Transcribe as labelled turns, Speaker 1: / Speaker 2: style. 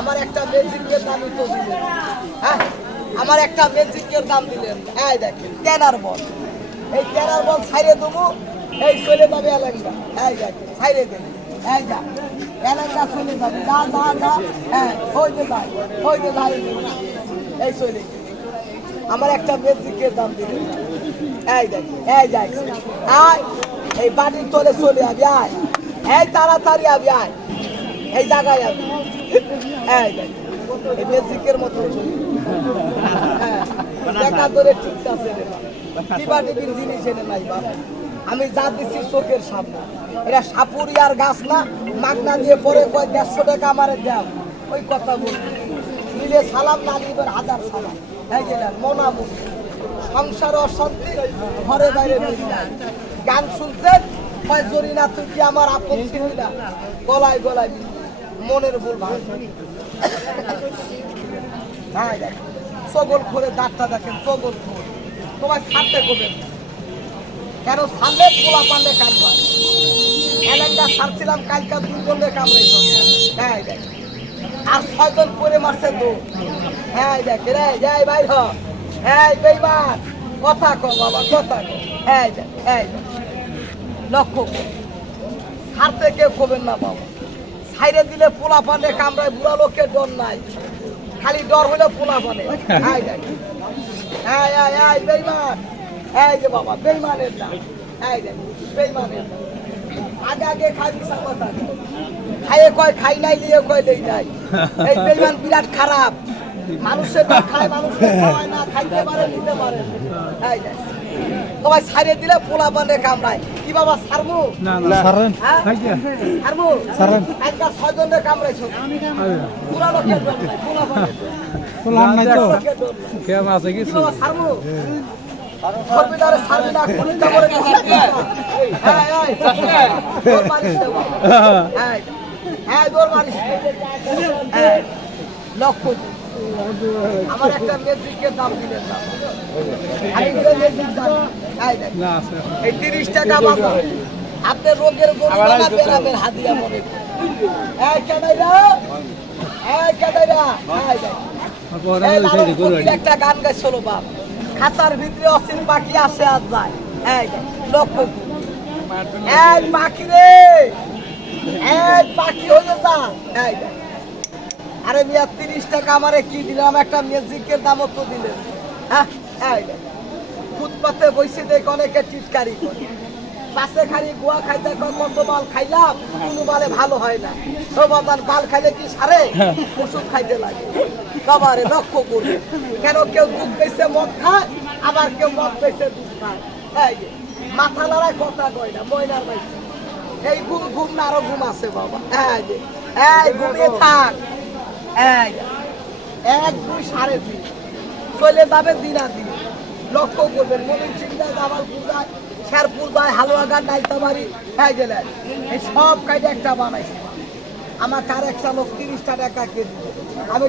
Speaker 1: আমার একটা ম্যাজিকের দাম তো দিলেন। হ্যাঁ? আমার একটা ম্যাজিকের দাম দিলেন। এই দেখেন টেনার বল। এই টেনার বল ছাইরে দেবো। এই চলে যাবে এলাকা এই দেখেন ছাইরে দেন এই যা এলাকা চলে যাবে। যা যা যা হ্যাঁ হইতে যায় হইতে যায়। এই চলে আমার একটা ম্যাজিকের দাম দিলেন। এই দেখ এই যাই আয়, এই বাড়ির তোলে চলে যাবি আয়। এই তাড়াতাড়ি আবি, আয়। এই জায়গায় এই দেখ এই ম্যাজিকের মতো চলি হ্যাঁ দেখা ধরে ঠিক আছে জিনিস এনে নাই আমি যা দিচ্ছি চোখের সামনে। এটা সাপুরিয়ার গাছ না, মাগনা দিয়ে পরে কয়, দেড়শো টাকা আমারে দেও ওই কথা বলবি নিলে সালাম না নিবে হাজার সালাম। হ্যাঁ গেলেন মনামুখ। সংসার অশান্তি, ঘরে বাইরে গান শুনছেন? জরিনা, তুই কি আমার আপন ছিলি না? গলায় গলায়। মনের ভুল ভাঙ। হ্যাঁ চগল করে দাঁতটা দেখেন, চগল করে তোমায় ছাড়তে করবেন কেন ছাড়লে পোলা পান্ডে কামড়া এলাঙ্গা ছাড়ছিলাম কালকা বললে কামড়াইছ হ্যাঁ দেখ, আর ছয়জন করে মারছে দু হ্যাঁ দেখ, রে, যাই ভাই হ। হ্যাঁ বেইমান, কথা কো বাবা, কথা কো হ্যাঁ দেখ হ্যাঁ লক্ষ্য কর। ছাড়তে কেউ কবেন না বাবা। সাইডে দিলে পোলা পানে কামড়ায়, বুড়া লোকের ডর নাই। খালি ডর হলে পোলা পানে। এই যে বাবা, বেইমানের বেইমানের আগে আগে খাইয়ে কয়, খাই নাই নিয়ে কয় এই বেইমান বিরাট খারাপ। মানুষের খায় না, খাইতে পারে, নিতে পারে তোমায় দিলে পোলা পানে কামড়ায়। কি বাবা ছাড়বো
Speaker 2: না না সারেন।
Speaker 1: হ্যাঁ? ছাড়বো
Speaker 2: ছাড়েন।
Speaker 1: একটা ছয়জনের কামড়াইছো? পুরা লোকের ডর নাই
Speaker 2: তো? কেম আছে
Speaker 1: কি
Speaker 2: কিছু?
Speaker 1: বাবা আমার একটা দাম দিলেন না। দাম। এই তিরিশ টাকা বাবা। রোগের মনে এই কেনাইরা এই কেনাইরা গান গাইছিল বাপ। খাঁচার ভিতরে অসীম পাখি আসে আর যায়। এই লক্ষ্য। এই পাখি রে। এই পাখি হয়ে যা। এই। আরে মিয়া তিরিশ টাকা আমারে কি দিলাম একটা মিউজিকের দামও তো দিলেন হ্যাঁ ফুটপাতে বসে দেখ অনেকে টিটকারি করে। পাশে খালি গোয়া খাইতে কত খাইলাম? কোনো ভালো হয় না। মাল খাইলে কি সারে? ওষুধ খাইতে লাগে। সবারে লক্ষ্য করবে। কেন কেউ দুধ বেছে মদ খায় আবার কেউ মদ দুধ খায়। মাথা লড়াই কথা কয় না ময়নার এই ঘুম ঘুম না আরও ঘুম আছে বাবা। এই যে, এই ঘুমিয়ে থাক। যে, এক দুই সাড়ে দুই চলে যাবে দিনা দিন লক্ষ্য করবেন মমিন চিন্তায় দাবার পূজায় শেরপুর যায় হালুয়া গান নাইতে পারি হ্যাঁ গেলেন এই সব কাজে একটা বানাইছে। আমার কার একটা লোক তিরিশটা টাকা কেজি আমি